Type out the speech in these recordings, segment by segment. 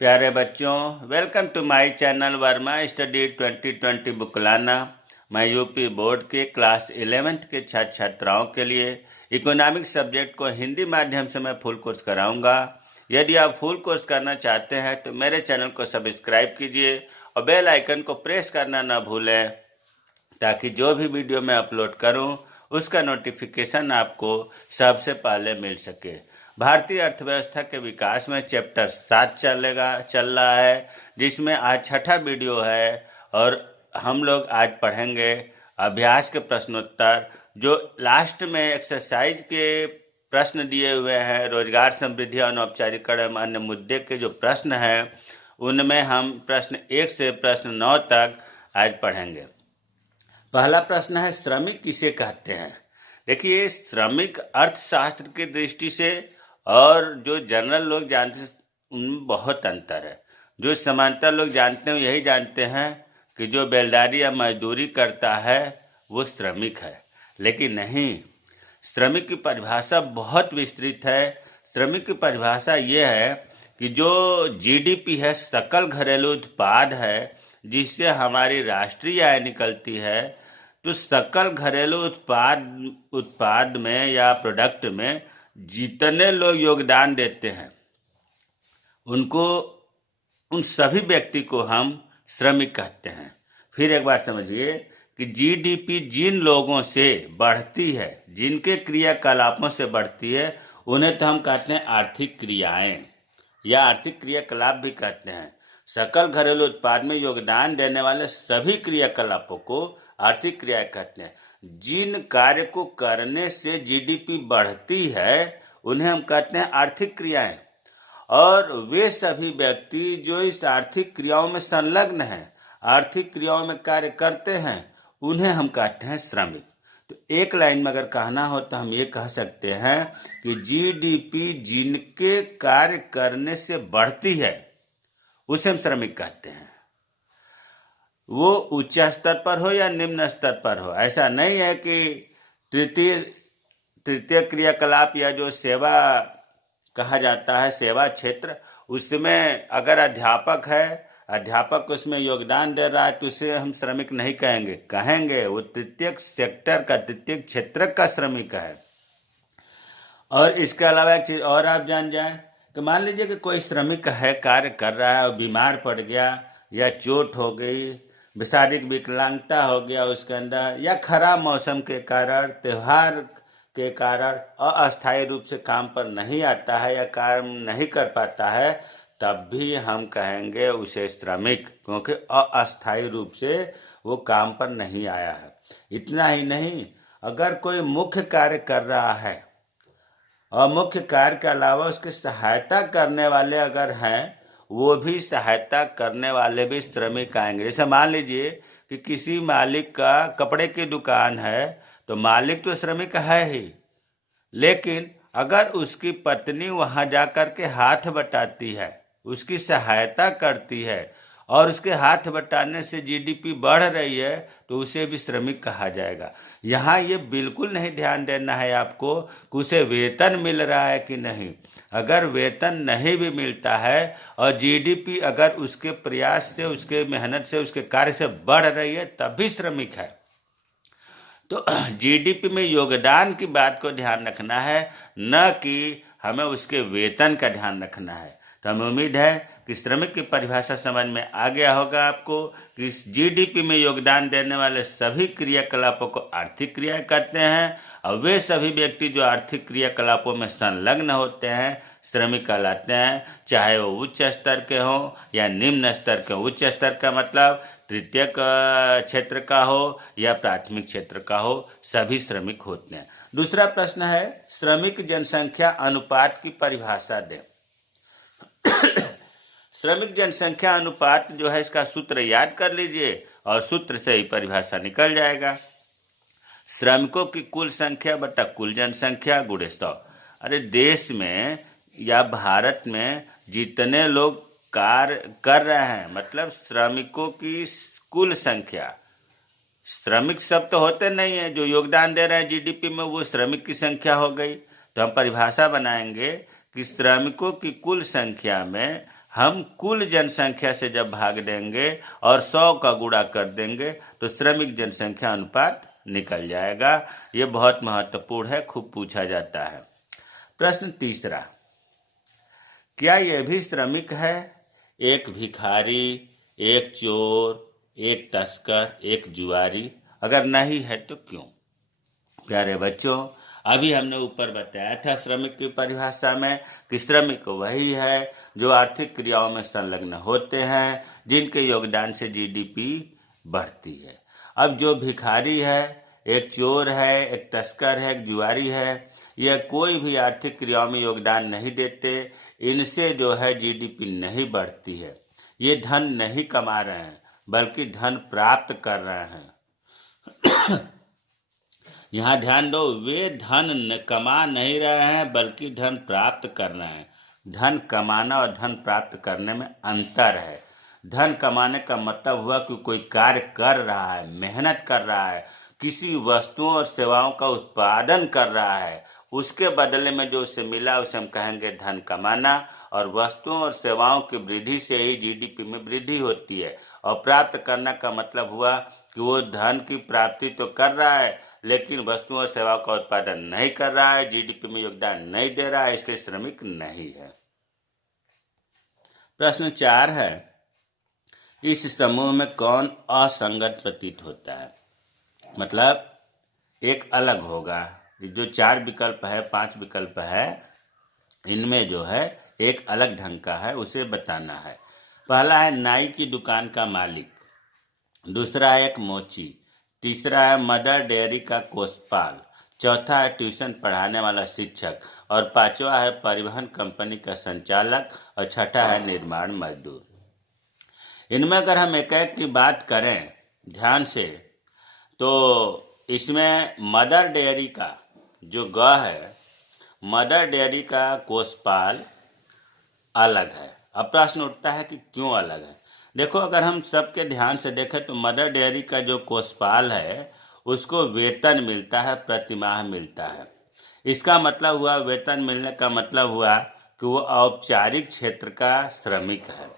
प्यारे बच्चों, welcome to my channel Verma study 2020 बुकलाना। मैं यूपी बोर्ड के क्लास 11th के छात्र छात्राओं के लिए इकोनॉमिक सब्जेक्ट को हिंदी माध्यम से मैं फुल कोर्स कराऊंगा। यदि आप फुल कोर्स करना चाहते हैं तो मेरे चैनल को सब्सक्राइब कीजिए और बेल आइकन को प्रेस करना ना भूलें, ताकि जो भी वीडियो मैं अपलोड करूं उसका नोटिफिकेशन आपको सबसे पहले मिल सके। भारतीय अर्थव्यवस्था के विकास में चैप्टर 7 चल रहा है, जिसमें आज छठा वीडियो है और हम लोग आज पढ़ेंगे अभ्यास के प्रश्नोत्तर। जो लास्ट में एक्सरसाइज के प्रश्न दिए हुए हैं, रोजगार समृद्धि अनौपचारिकरण एवं अन्य मुद्दे के जो प्रश्न हैं, उनमें हम प्रश्न 1 से प्रश्न 9 तक आज पढ़ेंगे। पहला प्रश्न है, श्रमिक किसे कहते हैं। देखिए, श्रमिक अर्थशास्त्र की दृष्टि से और जो जनरल लोग जानते हैं उनमें बहुत अंतर है। जो समांतर लोग जानते हैं यही जानते हैं कि जो बेलदारी या मजदूरी करता है वो श्रमिक है, लेकिन नहीं, श्रमिक की परिभाषा बहुत विस्तृत है। श्रमिक की परिभाषा ये है कि जो जीडीपी है, सकल घरेलू उत्पाद है, जिससे हमारी राष्ट्रीय आय निकलती है, तो सकल घरेलू उत्पाद में या प्रोडक्ट में जितने लोग योगदान देते हैं उनको, उन सभी व्यक्ति को हम श्रमिक कहते हैं। फिर एक बार समझिए कि जीडीपी जिन लोगों से बढ़ती है, जिनके क्रियाकलापों से बढ़ती है, उन्हें तो हम कहते हैं आर्थिक क्रियाएं या आर्थिक क्रियाकलाप भी कहते हैं। सकल घरेलू उत्पाद में योगदान देने वाले सभी क्रियाकलापों को आर्थिक क्रिया कहते हैं। जिन कार्य को करने से जीडीपी बढ़ती है उन्हें हम कहते हैं आर्थिक क्रियाएं, और वे सभी व्यक्ति जो इस आर्थिक क्रियाओं में संलग्न हैं, आर्थिक क्रियाओं में कार्य करते हैं, उन्हें हम कहते हैं श्रमिक। तो एक लाइन में अगर कहना हो तो हम ये कह सकते हैं कि जीडीपी जिनके कार्य करने से बढ़ती है उसे हम श्रमिक कहते हैं। वो उच्च स्तर पर हो या निम्न स्तर पर हो, ऐसा नहीं है कि तृतीय क्रियाकलाप या जो सेवा कहा जाता है, सेवा क्षेत्र, उसमें अगर अध्यापक है, अध्यापक उसमें योगदान दे रहा है तो उसे हम श्रमिक नहीं कहेंगे वो तृतीय सेक्टर का, तृतीय क्षेत्र का श्रमिक है। और इसके अलावा एक चीज़ और आप जान जाएं कि मान लीजिए कि कोई श्रमिक है, कार्य कर रहा है और बीमार पड़ गया या चोट हो गई, शारीरिक विकलांगता हो गया उसके अंदर, या खराब मौसम के कारण, त्यौहार के कारण अस्थायी रूप से काम पर नहीं आता है या काम नहीं कर पाता है, तब भी हम कहेंगे उसे श्रमिक, क्योंकि अस्थायी रूप से वो काम पर नहीं आया है। इतना ही नहीं, अगर कोई मुख्य कार्य कर रहा है और मुख्य कार्य के अलावा उसकी सहायता करने वाले अगर हैं, वो भी सहायता करने वाले भी श्रमिक आएंगे। जैसे मान लीजिए कि किसी मालिक का कपड़े की दुकान है, तो मालिक तो श्रमिक है ही, लेकिन अगर उसकी पत्नी वहां जाकर के हाथ बटाती है, उसकी सहायता करती है और उसके हाथ बटाने से जीडीपी बढ़ रही है, तो उसे भी श्रमिक कहा जाएगा। यहाँ ये बिल्कुल नहीं ध्यान देना है आपको कि उसे वेतन मिल रहा है कि नहीं। अगर वेतन नहीं भी मिलता है और जीडीपी अगर उसके प्रयास से, उसके मेहनत से, उसके कार्य से बढ़ रही है, तब भी श्रमिक है। तो जीडीपी में योगदान की बात को ध्यान रखना है, न कि हमें उसके वेतन का ध्यान रखना है। तो हमें उम्मीद है कि श्रमिक की परिभाषा समझ में आ गया होगा आपको कि इस जीडीपी में योगदान देने वाले सभी क्रियाकलापों को आर्थिक क्रिया कहते हैं, और वे सभी व्यक्ति जो आर्थिक क्रियाकलापों में संलग्न होते हैं श्रमिक कहलाते हैं, चाहे वो उच्च स्तर के हों या निम्न स्तर के। उच्च स्तर का मतलब तृतीय क्षेत्र का हो या प्राथमिक क्षेत्र का हो, सभी श्रमिक होते हैं। दूसरा प्रश्न है, श्रमिक जनसंख्या अनुपात की परिभाषा दें। श्रमिक जनसंख्या अनुपात जो है, इसका सूत्र याद कर लीजिए और सूत्र से ही परिभाषा निकल जाएगा। श्रमिकों की कुल संख्या बटा कुल जनसंख्या गुणे 100। अरे देश में या भारत में जितने लोग कार्य कर रहे हैं, मतलब श्रमिकों की कुल संख्या, श्रमिक सब तो होते नहीं है, जो योगदान दे रहे हैं जीडीपी में वो श्रमिक की संख्या हो गई। तो हम परिभाषा बनाएंगे कि श्रमिकों की कुल संख्या में हम कुल जनसंख्या से जब भाग देंगे और 100 का गुणा कर देंगे तो श्रमिक जनसंख्या अनुपात निकल जाएगा। ये बहुत महत्वपूर्ण है, खूब पूछा जाता है। प्रश्न तीसरा, क्या यह भी श्रमिक है? एक भिखारी, एक चोर, एक तस्कर, एक जुआरी? अगर नहीं है तो क्यों? प्यारे बच्चों, अभी हमने ऊपर बताया था श्रमिक की परिभाषा में कि श्रमिक वही है जो आर्थिक क्रियाओं में संलग्न होते हैं, जिनके योगदान से जीडीपी बढ़ती है। अब जो भिखारी है, एक चोर है, एक तस्कर है, एक जुआरी है, यह कोई भी आर्थिक क्रियाओं में योगदान नहीं देते। इनसे जो है जीडीपी नहीं बढ़ती है। ये धन नहीं कमा रहे हैं बल्कि धन प्राप्त कर रहे हैं। यहाँ ध्यान दो, वे धन कमा नहीं रहे हैं बल्कि धन प्राप्त कर रहे हैं। धन कमाना और धन प्राप्त करने में अंतर है। धन कमाने का मतलब हुआ कि कोई कार्य कर रहा है, मेहनत कर रहा है, किसी वस्तुओं और सेवाओं का उत्पादन कर रहा है, उसके बदले में जो उसे मिला उसे हम कहेंगे धन कमाना। और वस्तुओं और सेवाओं की वृद्धि से ही जीडीपी में वृद्धि होती है। और प्राप्त करना का मतलब हुआ कि वो धन की प्राप्ति तो कर रहा है लेकिन वस्तुओं और सेवाओं का उत्पादन नहीं कर रहा है, जीडीपी में योगदान नहीं दे रहा है, इसलिए श्रमिक नहीं है। प्रश्न 4 है, इस समूह में कौन असंगत प्रतीत होता है? मतलब एक अलग होगा। जो 4 विकल्प है, 5 विकल्प है, इनमें जो है एक अलग ढंग का है, उसे बताना है। पहला है नाई की दुकान का मालिक, दूसरा है एक मोची, तीसरा है मदर डेयरी का कोषपाल, चौथा है ट्यूशन पढ़ाने वाला शिक्षक और पांचवा है परिवहन कंपनी का संचालक और छठा है निर्माण मजदूर। इनमें अगर हम एक एक की बात करें ध्यान से तो इसमें मदर डेयरी का जो ग है, मदर डेयरी का कोषपाल अलग है। अब प्रश्न उठता है कि क्यों अलग है? देखो, अगर हम सबके ध्यान से देखें तो मदर डेयरी का जो कोषपाल है उसको वेतन मिलता है, प्रतिमाह मिलता है। इसका मतलब हुआ, वेतन मिलने का मतलब हुआ कि वो औपचारिक क्षेत्र का श्रमिक है।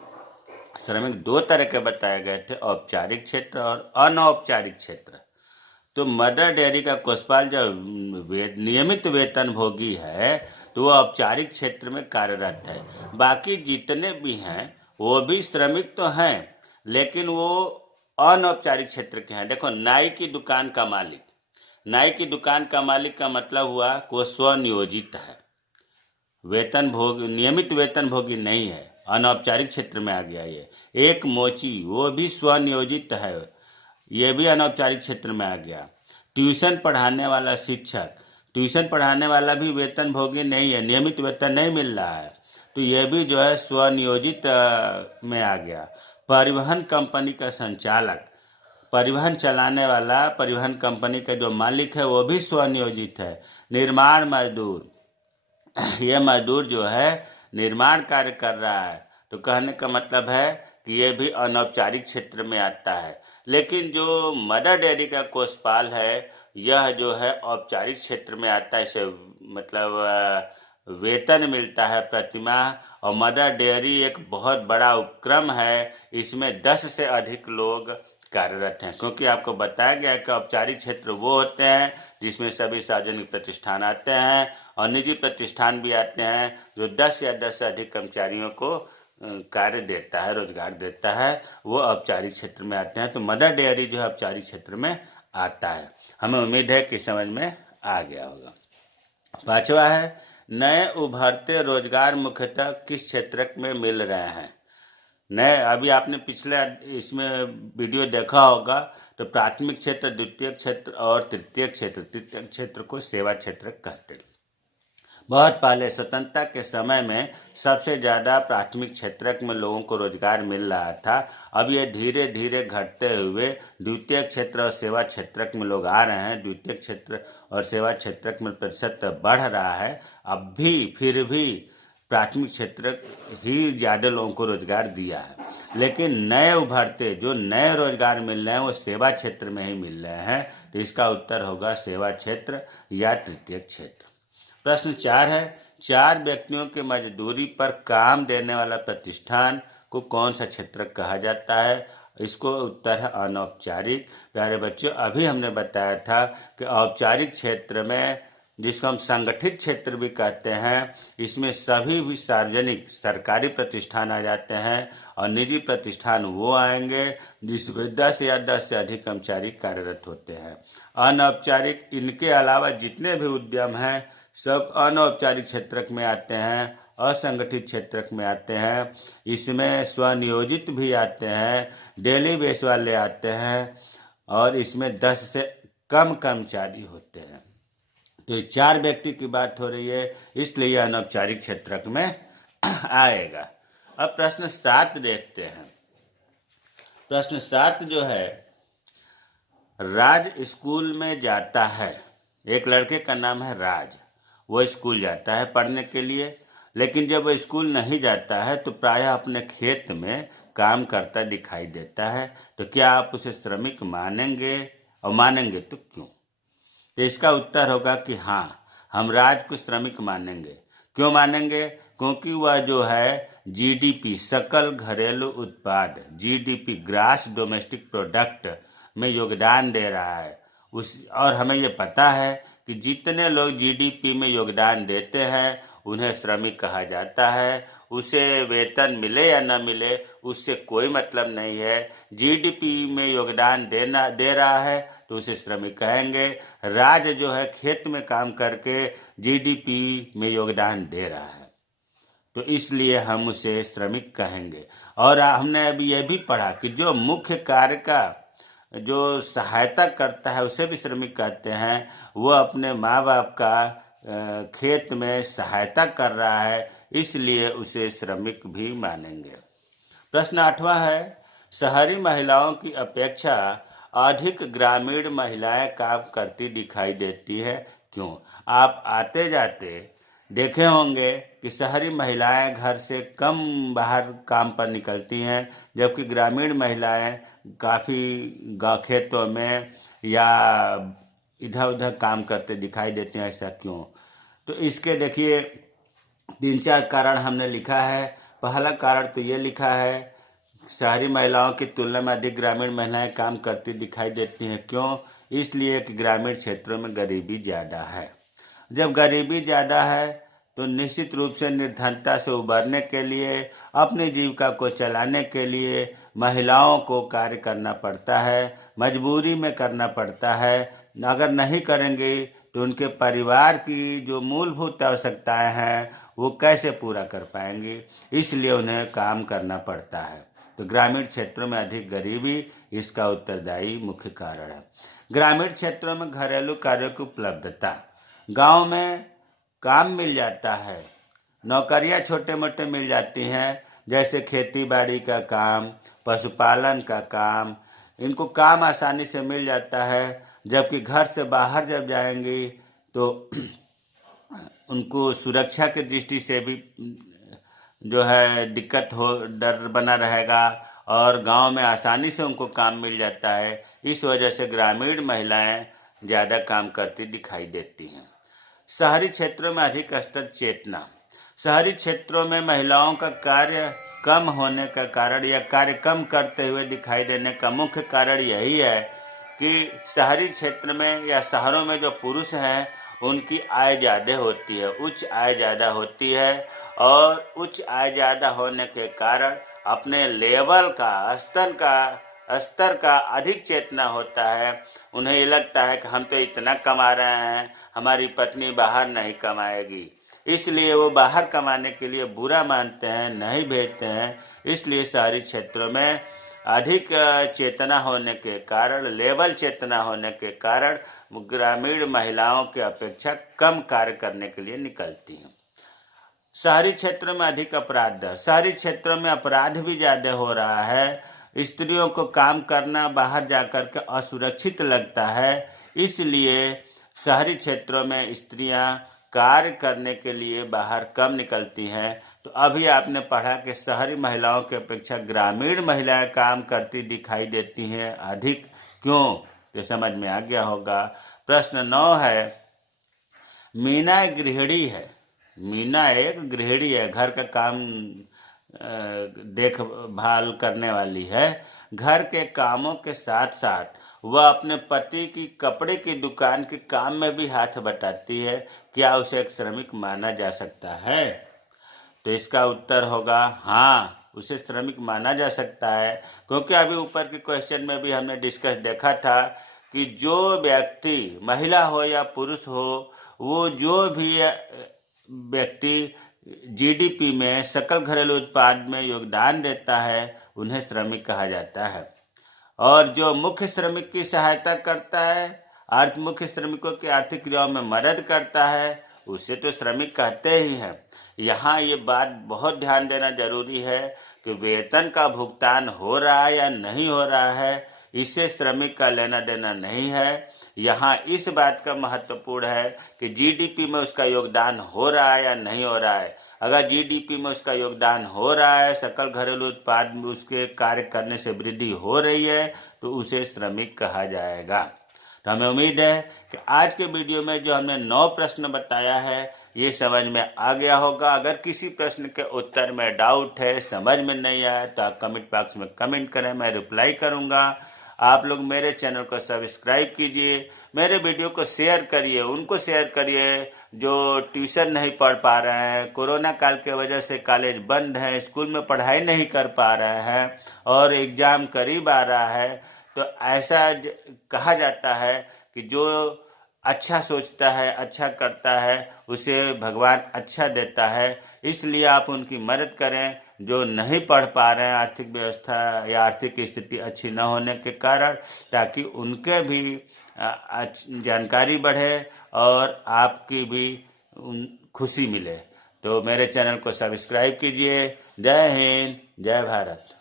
श्रमिक 2 तरह के बताए गए थे, औपचारिक क्षेत्र और अनौपचारिक क्षेत्र। तो मदर डेयरी का कोषपाल जब नियमित वेतन भोगी है तो वो औपचारिक क्षेत्र में कार्यरत है। बाकी जितने भी हैं वो भी श्रमिक तो हैं लेकिन वो अनौपचारिक क्षेत्र के हैं। देखो, नाई की दुकान का मालिक, नाई की दुकान का मालिक का मतलब हुआ कि वो स्वनियोजित है, वेतन भोग नियमित वेतन भोगी नहीं है, अनौपचारिक क्षेत्र में आ गया ये। एक मोची, वो भी स्वनियोजित है, ये भी अनौपचारिक क्षेत्र में आ गया। ट्यूशन पढ़ाने वाला शिक्षक, ट्यूशन पढ़ाने वाला भी वेतन भोगी नहीं है, नियमित वेतन नहीं मिल रहा है, तो ये भी जो है स्वनियोजित में आ गया। परिवहन कंपनी का संचालक, परिवहन चलाने वाला, परिवहन कंपनी का जो मालिक है वो भी स्वनियोजित है। निर्माण मजदूर, ये मजदूर जो है निर्माण कार्य कर रहा है, तो कहने का मतलब है कि ये भी अनौपचारिक क्षेत्र में आता है। लेकिन जो मदर डेयरी का कोषपाल है यह जो है औपचारिक क्षेत्र में आता है, इसे मतलब वेतन मिलता है प्रतिमाह। और मदर डेयरी एक बहुत बड़ा उपक्रम है, इसमें 10 से अधिक लोग कार्यरत हैं, क्योंकि आपको बताया गया है कि औपचारिक क्षेत्र वो होते हैं जिसमें सभी सार्वजनिक प्रतिष्ठान आते हैं और निजी प्रतिष्ठान भी आते हैं जो 10 या 10 से अधिक कर्मचारियों को कार्य देता है, रोजगार देता है, वो औपचारिक क्षेत्र में आते हैं। तो मदर डेयरी जो है औपचारिक क्षेत्र में आता है। हमें उम्मीद है कि समझ में आ गया होगा। 5वां है, नए उभरते रोजगार मुख्यतः किस क्षेत्र में मिल रहे हैं? नए, अभी आपने पिछले इसमें वीडियो देखा होगा तो प्राथमिक क्षेत्र, द्वितीय क्षेत्र और तृतीय क्षेत्र, तृतीय क्षेत्र को सेवा क्षेत्र कहते हैं। बहुत पहले स्वतंत्रता के समय में सबसे ज़्यादा प्राथमिक क्षेत्र में लोगों को रोजगार मिल रहा था। अब ये धीरे धीरे घटते हुए द्वितीय क्षेत्र और सेवा क्षेत्र में लोग आ रहे हैं। द्वितीय क्षेत्र और सेवा क्षेत्र में प्रतिशत बढ़ रहा है। अब भी फिर भी प्राथमिक क्षेत्र ही ज़्यादा लोगों को रोजगार दिया है, लेकिन नए उभरते जो नए रोजगार मिल रहे हैं वो सेवा क्षेत्र में ही मिल रहे हैं। तो इसका उत्तर होगा सेवा क्षेत्र या तृतीय क्षेत्र। प्रश्न 4 है, 4 व्यक्तियों की मजदूरी पर काम देने वाला प्रतिष्ठान को कौन सा क्षेत्र कहा जाता है? इसको उत्तर है अनौपचारिक। प्यारे बच्चों, अभी हमने बताया था कि औपचारिक क्षेत्र में, जिसको हम संगठित क्षेत्र भी कहते हैं, इसमें सभी भी सार्वजनिक सरकारी प्रतिष्ठान आ जाते हैं और निजी प्रतिष्ठान वो आएंगे जिसमें 10 या 10 से अधिक कर्मचारी कार्यरत होते हैं। अनौपचारिक, इनके अलावा जितने भी उद्यम हैं सब अनौपचारिक क्षेत्र में आते हैं, असंगठित क्षेत्र में आते हैं। इसमें स्वनियोजित भी आते हैं, डेली बेस वाले आते हैं और इसमें 10 से कम कर्मचारी होते हैं। तो ये 4 व्यक्ति की बात हो रही है, इसलिए अनौपचारिक क्षेत्र में आएगा। अब प्रश्न 7 देखते हैं। प्रश्न 7 जो है, राज स्कूल में जाता है। एक लड़के का नाम है राज। वो स्कूल जाता है पढ़ने के लिए, लेकिन जब वो स्कूल नहीं जाता है तो प्रायः अपने खेत में काम करता दिखाई देता है। तो क्या आप उसे श्रमिक मानेंगे, और मानेंगे तो क्यों? तो इसका उत्तर होगा कि हाँ, हम राज को श्रमिक मानेंगे। क्यों मानेंगे? क्योंकि वह जो है जीडीपी, सकल घरेलू उत्पाद, जीडीपी, ग्रास डोमेस्टिक प्रोडक्ट में योगदान दे रहा है। और हमें ये पता है कि जितने लोग जीडीपी में योगदान देते हैं उन्हें श्रमिक कहा जाता है। उसे वेतन मिले या न मिले उससे कोई मतलब नहीं है। जीडीपी में योगदान दे रहा है तो उसे श्रमिक कहेंगे। राज जो है खेत में काम करके जीडीपी में योगदान दे रहा है, तो इसलिए हम उसे श्रमिक कहेंगे। और हमने अभी यह भी पढ़ा कि जो मुख्य कार्य का जो सहायता करता है उसे भी श्रमिक कहते हैं। वो अपने माँ बाप का खेत में सहायता कर रहा है, इसलिए उसे श्रमिक भी मानेंगे। प्रश्न 8वां है, शहरी महिलाओं की अपेक्षा अधिक ग्रामीण महिलाएं काम करती दिखाई देती है, क्यों? आप आते जाते देखे होंगे कि शहरी महिलाएं घर से कम बाहर काम पर निकलती हैं, जबकि ग्रामीण महिलाएं काफ़ी खेतों में या इधर उधर काम करते दिखाई देते हैं। ऐसा क्यों? तो इसके देखिए 3-4 कारण हमने लिखा है। पहला कारण तो ये लिखा है, शहरी महिलाओं की तुलना में अधिक ग्रामीण महिलाएं काम करती दिखाई देती हैं। क्यों? इसलिए कि ग्रामीण क्षेत्रों में गरीबी ज़्यादा है। जब गरीबी ज़्यादा है तो निश्चित रूप से निर्धनता से उबरने के लिए, अपनी जीविका को चलाने के लिए महिलाओं को कार्य करना पड़ता है, मजबूरी में करना पड़ता है। अगर नहीं करेंगे तो उनके परिवार की जो मूलभूत आवश्यकताएं हैं वो कैसे पूरा कर पाएंगे, इसलिए उन्हें काम करना पड़ता है। तो ग्रामीण क्षेत्रों में अधिक गरीबी इसका उत्तरदायी मुख्य कारण है। ग्रामीण क्षेत्रों में घरेलू कार्यों की उपलब्धता, गांव में काम मिल जाता है, नौकरियां छोटे मोटे मिल जाती हैं, जैसे खेती बाड़ी का काम, पशुपालन का काम, इनको काम आसानी से मिल जाता है। जबकि घर से बाहर जब जाएंगी तो उनको सुरक्षा की दृष्टि से भी जो है दिक्कत हो, डर बना रहेगा, और गांव में आसानी से उनको काम मिल जाता है। इस वजह से ग्रामीण महिलाएं ज़्यादा काम करती दिखाई देती हैं। शहरी क्षेत्रों में अधिक स्तर चेतना, शहरी क्षेत्रों में महिलाओं का कार्य कम होने का कारण या कार्य कम करते हुए दिखाई देने का मुख्य कारण यही है कि शहरी क्षेत्र में या शहरों में जो पुरुष हैं उनकी आय ज़्यादा होती है, उच्च आय ज़्यादा होती है, और उच्च आय ज़्यादा होने के कारण अपने लेवल का स्तर का अधिक चेतना होता है। उन्हें ये लगता है कि हम तो इतना कमा रहे हैं, हमारी पत्नी बाहर नहीं कमाएगी, इसलिए वो बाहर कमाने के लिए बुरा मानते हैं, नहीं भेजते हैं। इसलिए शहरी क्षेत्रों में अधिक चेतना होने के कारण, लेवल चेतना होने के कारण ग्रामीण महिलाओं की अपेक्षा कम कार्य करने के लिए निकलती हैं। शहरी क्षेत्रों में अधिक अपराध दर, शहरी क्षेत्रों में अपराध भी ज़्यादा हो रहा है। स्त्रियों को काम करना बाहर जाकर के असुरक्षित लगता है, इसलिए शहरी क्षेत्रों में स्त्रियां कार्य करने के लिए बाहर कम निकलती हैं। तो अभी आपने पढ़ा कि शहरी महिलाओं की अपेक्षा ग्रामीण महिलाएं काम करती दिखाई देती हैं अधिक, क्यों? तो समझ में आ गया होगा। प्रश्न 9 है, मीना गृहिणी है, मीना एक गृहिणी है, घर का काम देखभाल करने वाली है। घर के कामों के साथ साथ वह अपने पति की कपड़े की दुकान के काम में भी हाथ बटाती है। क्या उसे एक श्रमिक माना जा सकता है? तो इसका उत्तर होगा हाँ, उसे श्रमिक माना जा सकता है, क्योंकि अभी ऊपर के क्वेश्चन में भी हमने डिस्कस देखा था कि जो व्यक्ति, महिला हो या पुरुष हो, वो जो भी व्यक्ति जीडीपी में, सकल घरेलू उत्पाद में योगदान देता है, उन्हें श्रमिक कहा जाता है। और जो मुख्य श्रमिक की सहायता करता है, मुख्य श्रमिकों की आर्थिक क्रियाओं में मदद करता है, उसे तो श्रमिक कहते ही हैं। यहाँ ये बात बहुत ध्यान देना जरूरी है कि वेतन का भुगतान हो रहा है या नहीं हो रहा है, इससे श्रमिक का लेना देना नहीं है। यहाँ इस बात का महत्वपूर्ण है कि जीडीपी में उसका योगदान हो रहा है या नहीं हो रहा है। अगर जीडीपी में उसका योगदान हो रहा है, सकल घरेलू उत्पाद में उसके कार्य करने से वृद्धि हो रही है, तो उसे श्रमिक कहा जाएगा। तो हमें उम्मीद है कि आज के वीडियो में जो हमने 9 प्रश्न बताया है, ये समझ में आ गया होगा। अगर किसी प्रश्न के उत्तर में डाउट है, समझ में नहीं आया, तो आप कमेंट बॉक्स में कमेंट करें, मैं रिप्लाई करूँगा। आप लोग मेरे चैनल को सब्सक्राइब कीजिए, मेरे वीडियो को शेयर करिए, उनको शेयर करिए जो ट्यूशन नहीं पढ़ पा रहे हैं, कोरोना काल के वजह से कॉलेज बंद है, स्कूल में पढ़ाई नहीं कर पा रहे हैं और एग्ज़ाम करीब आ रहा है। तो ऐसा कहा जाता है कि जो अच्छा सोचता है, अच्छा करता है, उसे भगवान अच्छा देता है। इसलिए आप उनकी मदद करें जो नहीं पढ़ पा रहे हैं, आर्थिक व्यवस्था या आर्थिक स्थिति अच्छी न होने के कारण, ताकि उनके भी जानकारी बढ़े और आपकी भी खुशी मिले। तो मेरे चैनल को सब्सक्राइब कीजिए। जय हिंद, जय भारत।